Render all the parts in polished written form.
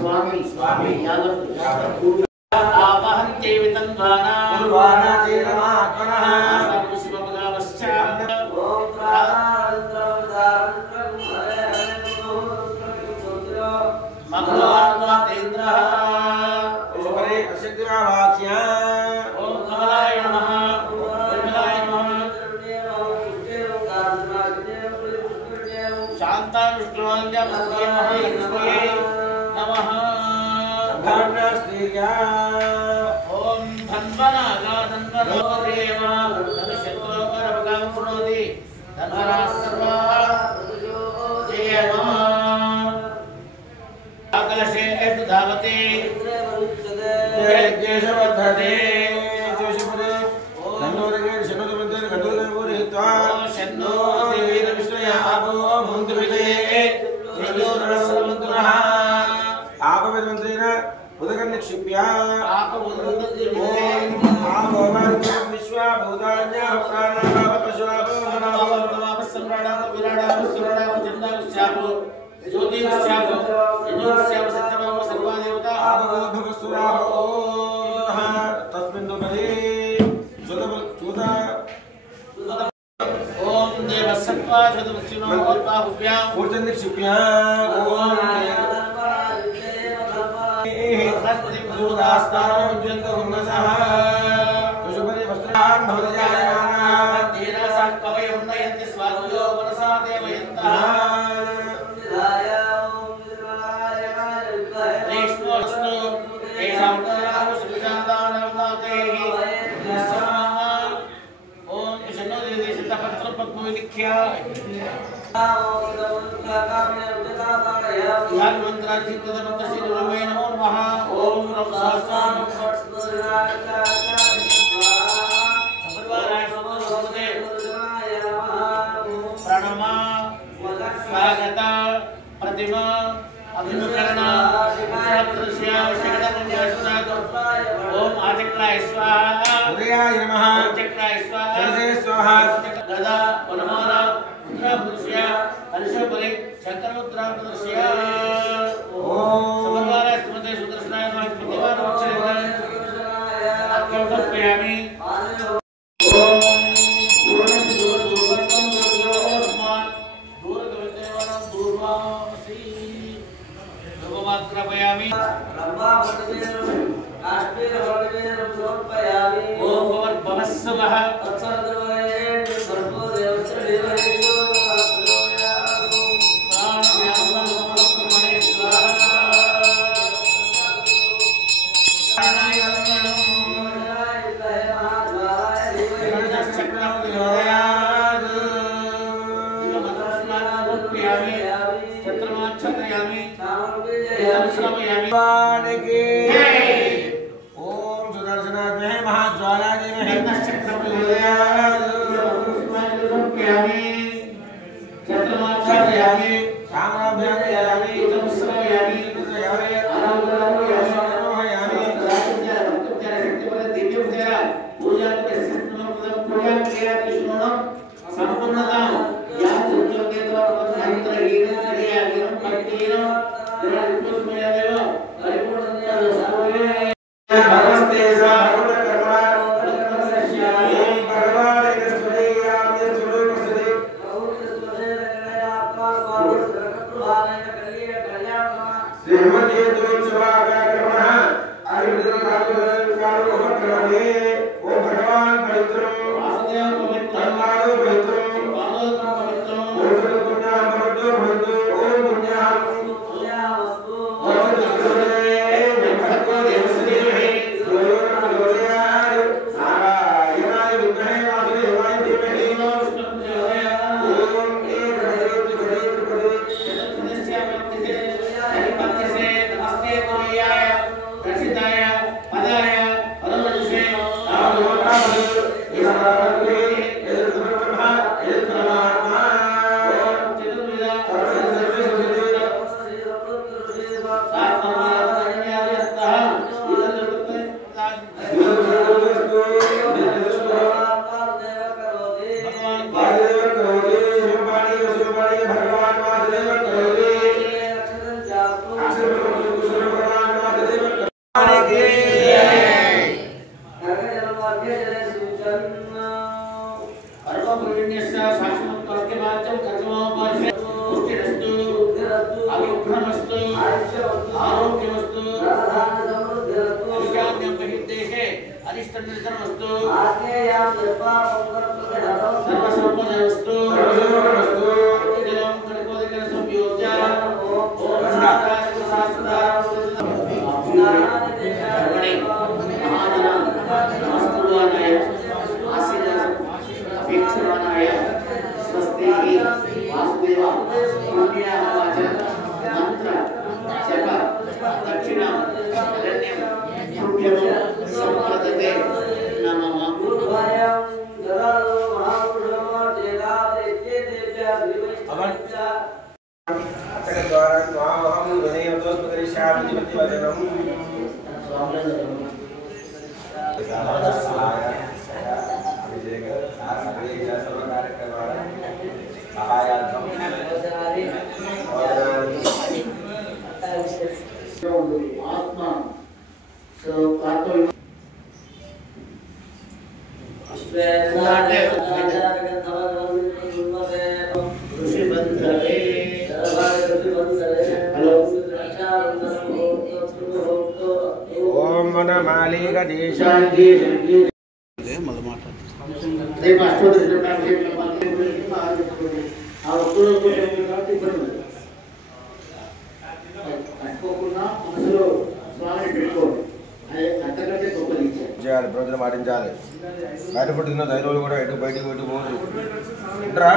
स्वामी वाक्या ओम कमलाय नमः कमलाय नमः शांता विष्णुवांजा प्रसन्न महालक्ष्मी नमः धनश्रीया ओम धन्वनागा धन्वनोदेवा धनशत्रुकरभगं पुनोति धन्वना सर्वा जयमा आकलशे धावते जयशवर्धने जोषिपुरे धन्वरगे शनोदमन्दिर गडोदपुरित्वा शन्नो देवीरविष्णया आपो भुन्तुभिदे जयोरसमुद्रः आपविद्मन्त्रेण उदकनिक्षिप्या आपवुदकनिक्षिप्या आपवर्गं विश्वा भूतान्या प्राणाभावपशुराभो मनाभावसम्राणाः विराडाः सुराडाः चन्दाविश्चापो ज्योतिश्चापो यजोश्चाप सत्यभाव सर्वा देवता आपवो भगसुराभो तस्मिन् दुपदे चुदा ओम देवसत्त्वा चतुर्शिनो अल्पाहुभ्यां ऊर्जनिक्षिप्या ओम देवसत्त्वदास्तारोज्जन्तहुन्नसः पशुपति वस्त्रान् भवदजायमानः धीरासान् कवयो उन्नयन्ति स्वादुयो मनसा देवयन्तः रेष्मो विष्णु तेषां तराहु श्रीशान्तानवनाथैः ओम शनो देवी सीतापत्र पद्मविलिख्या ध्यान मंत्रार्थी तदमंत्र श्री गुरुवे नमो नमः ओम नमः सहस्राम सर्वराय समोदे प्रणमा स्वागत प्रतिमा अभिमुखरण प्रदर्श्य शगडमंगलस्ताद ओम आचक्राय स्वाहा उदयाय नमः चक्राय स्वाहा सर्वे स्वाहा गदा वनमाला मुद्रा प्रदर्श्य हर्षबले शंकर मुद्रा प्रदर्श्य ओम सर्वराय सुमते सुदर्शनाय स्वाहा देवान वक्षेण अक्षरपयामि ओम कृपयामि ओम भवस्सवः ओम सुदर्शनाय महाज्वालाय चक्रमाचार्यामि सामभ्यामि तमस्रयामि रुद्रयामि अनामयामि दिव्यपूजा पूजा के पूजा क्रिया कृष्णों संपूर्णता या जो के द्वारा मंत्र हीन क्रिया हीन भक्ति हीन देव परिपूर्ण भगवते भगवत कर्मा भगवान स्वदेयामि स्वरूपसदे श्रीमते दोषवागा कर्मः आयुर्वेद कालो भगवते ओ भगवान पवित्रं वासुदेव पवित्रं माधव पवित्रं वामोदम पवित्रं ओम पुण्यं भवतो भवतो ओम पुण्यं वस्तु अभीष्टनिर्जनमस्तु सर्वसम्पदमस्तु ప్రజలు మాటించాలి. బయట పుట్టిన ధైర్యాలు కూడా ఎటు బయటకు ఎటు పోదు ఉంటారా.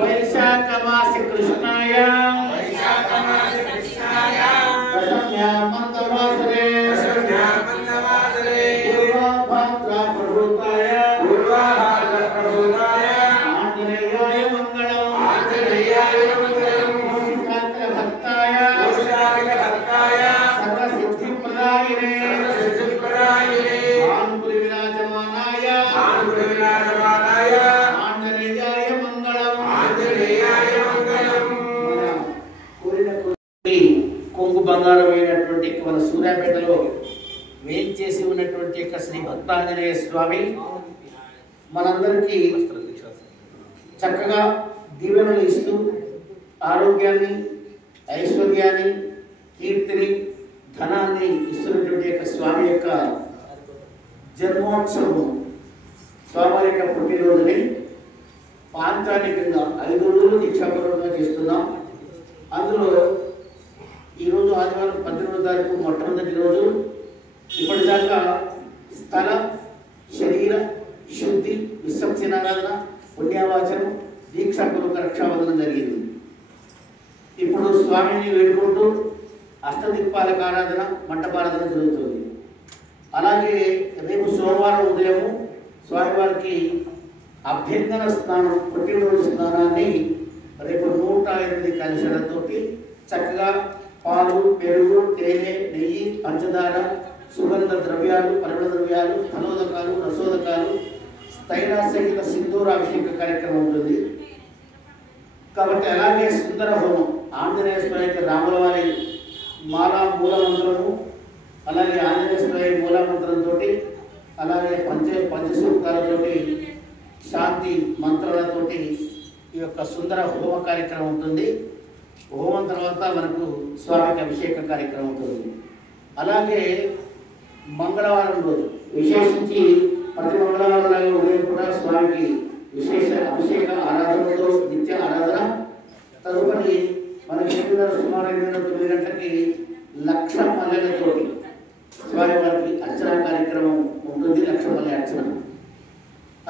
వైశాఖ మాస కృష్ణాయ బంగారమైనటువంటి మన సూర్యాపేటలో వేంచేసి ఉన్నటువంటి శ్రీ భక్తాంజనేయ స్వామి మనందరికీ చక్కగా దీవెనలు ఇస్తూ ఆరోగ్యాన్ని, ఐశ్వర్యాన్ని, కీర్తిని, ధనాన్ని ఇస్తున్నటువంటి స్వామి యొక్క జన్మోత్సవం, స్వామి యొక్క పుట్టినరోజుని పాంచాలికంగా 5 రోజులు దీక్షాపూర్వకంగా చేస్తున్నాం. అందులో ఈరోజు ఆదివారం 18వ తారీఖు మొట్టమొదటి రోజు. ఇప్పటిదాకా స్థల, శరీర శుద్ధి, విసర్జనారాధన, పుణ్యవాచనం, దీక్షాపూర్వక రక్షాబంధనం జరిగింది. ఇప్పుడు స్వామిని వేడుకుంటూ అష్టదిక్పాలక ఆరాధన, మంటపారాధన జరుగుతుంది. అలాగే రేపు సోమవారం ఉదయము స్వామివారికి అభ్యంగన స్నానం, పుట్టినరోజు స్నానాన్ని రేపు 108 కలశాలతో చక్కగా పాలు, పెరుగు, తేనె, నెయ్యి, పంచదార, సుగంధ ద్రవ్యాలు, పరిమళ ద్రవ్యాలు, ఫలోదకాలు, రసోదకాలు, తైలాసహిత సింధూరాభిషేక కార్యక్రమం ఉంటుంది. కాబట్టి అలాగే సుందర హోమం, ఆంజనేయ స్వామికి రాముల వారి మాలా మూలమంత్రము, అలాగే ఆంజనేయ స్వామి మూలమంత్రంతో, అలాగే పంచసూక్తాలతోటి, శాంతి మంత్రాలతోటి ఈ యొక్క సుందర హోమ కార్యక్రమం ఉంటుంది. హోమం తర్వాత మనకు స్వామికి అభిషేక కార్యక్రమం ఉంటుంది. అలాగే మంగళవారం రోజు విశేషించి ప్రతి మంగళవారం ఉదయం కూడా స్వామికి విశేష అభిషేక ఆరాధనతో నిత్య ఆరాధన. తదుపరి మనకి సుమారు 8-9 గంటలకి 1,00,000 మల్లెలతోటి స్వామివారికి అర్చన కార్యక్రమం ఉంటుంది, 1,00,000 మల్లె అర్చన.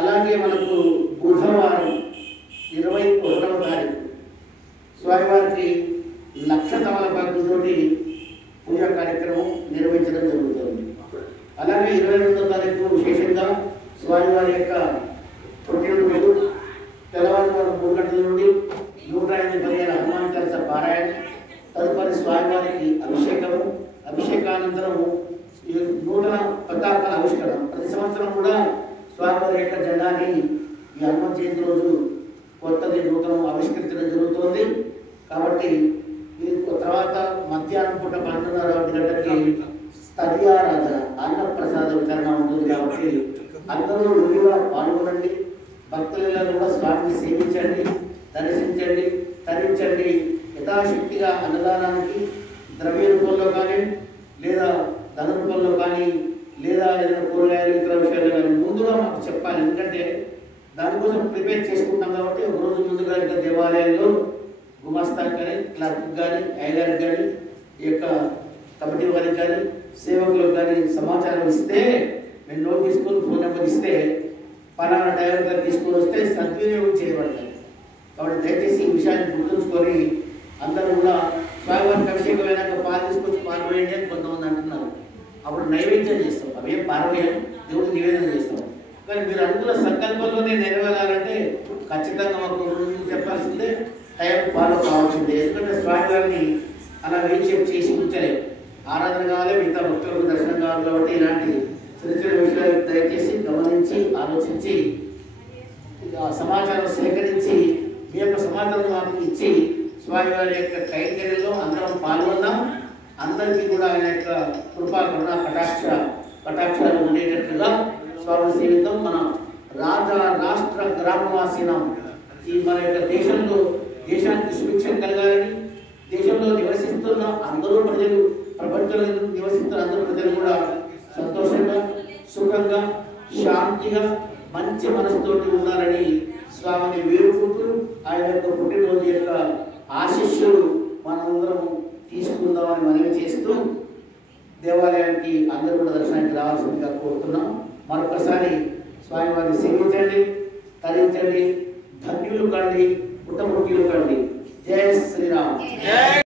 అలాగే మనకు బుధవారం 21వ తారీఖు స్వామివారికి 1,00,000 తమలపాకులతో పూజా కార్యక్రమం నిర్వహించడం జరుగుతుంది. అలాగే 22వ తారీఖు విశేషంగా స్వామివారి యొక్క పుట్టినరోజు తెల్లవారుజాము 3 గంటల నుండి 108 పర్యాల హనుమాన్ చాలీసా పారాయణ. తదుపరి స్వామివారికి అభిషేకము, అభిషేకానంతరము నూతన పతాకాల ఆవిష్కరణ. ప్రతి సంవత్సరం కూడా స్వామివారి యొక్క జెండాని ఈ హనుమాన్ జయంతి రోజు కొత్తది నూతనం ఆవిష్కరించడం జరుగుతుంది. కాబట్టి తర్వాత మధ్యాహ్నం పూట 12:30 గంటలకి స్తర్యారాధన, అన్నప్రసాద వితరణ ఉంటుంది. కాబట్టి అందరూ విరివిగా పాల్గొనండి. భక్తులలో కూడా స్వామిని సేవించండి, దర్శించండి, తరించండి. యథాశక్తిగా అన్నదానానికి ద్రవ్య రూపంలో కానీ, లేదా ధన రూపంలో కానీ లేదా ఏదైనా కూరగాయలు ఇతర విషయాలు కానీ ముందుగా మాకు చెప్పాలి. ఎందుకంటే దానికోసం ప్రిపేర్ చేసుకుంటాం కాబట్టి ఒక రోజు ముందుగా ఇంకా దేవాలయంలో గుమాస్తాకి కానీ క్లర్క్ కానీ ఐగారికి కానీ ఈ యొక్క కమిటీ వారికి కానీ సేవకులకు కానీ సమాచారం ఇస్తే మేము నోట్ తీసుకొని ఫోన్ నెంబర్ ఇస్తే పలానా డ్రైవర్ తీసుకొని వస్తే సద్వినియోగం చేయబడతాయి. కాబట్టి దయచేసి ఈ విషయాన్ని గుర్తుంచుకొని అందరూ కూడా స్వామివారికి అభిషేకమైనాక పాలు తీసుకొచ్చి పాలు వేయండి అని కొంతమంది అంటున్నారు. అప్పుడు నైవేద్యం చేస్తాం, అవేం పారవేయం, దేవుడికి నివేదన చేస్తాం. కానీ మీరు అనుకున్న సంకల్పంలోనే నెరవేరాలంటే ఖచ్చితంగా మాకు చెప్పాల్సిందే, టైం ఫాలో కావాల్సిందే. ఎందుకంటే స్వామివారిని అలా వేయించేపు చేసి ఉంచలేదు. ఆరాధన కావాలి, మిగతా భక్తులకు దర్శనం కావాలి. కాబట్టి ఇలాంటి చిన్న చిన్న విషయాలు దయచేసి గమనించి ఆలోచించి సమాచారం సేకరించి మీ యొక్క సమాచారం మాకు ఇచ్చి స్వామివారి యొక్క కైంకర్యంలో అందరం పాల్గొన్నాం. అందరికీ కూడా ఆయన యొక్క కృపా కరుణ కటాక్షాలు ఉండేటట్లుగా స్వామి సేవితం. మన రాష్ట్ర గ్రామవాసీనం ఈ మన యొక్క దేశానికి సుభిక్షం కలగాలని, దేశంలో నివసిస్తున్న అందరూ ప్రజలు, ప్రపంచంలో నివసిస్తున్న అందరూ ప్రజలు కూడా సంతోషంగా, సుఖంగా, శాంతిగా, మంచి మనసుతోటి ఉండాలని స్వామిని వేడుకుంటూ ఆయన యొక్క పుట్టినరోజు యొక్క ఆశీస్సులు మనందరం తీసుకుందామని మనవి చేస్తూ దేవాలయానికి అందరూ కూడా దర్శనానికి రావాల్సిందిగా కోరుతున్నాం. మరొకసారి స్వామివారిని సేవించండి, తరించండి, ధన్యులు కండి, పుట్టపుట్టిలు కండి. జై శ్రీరామ్.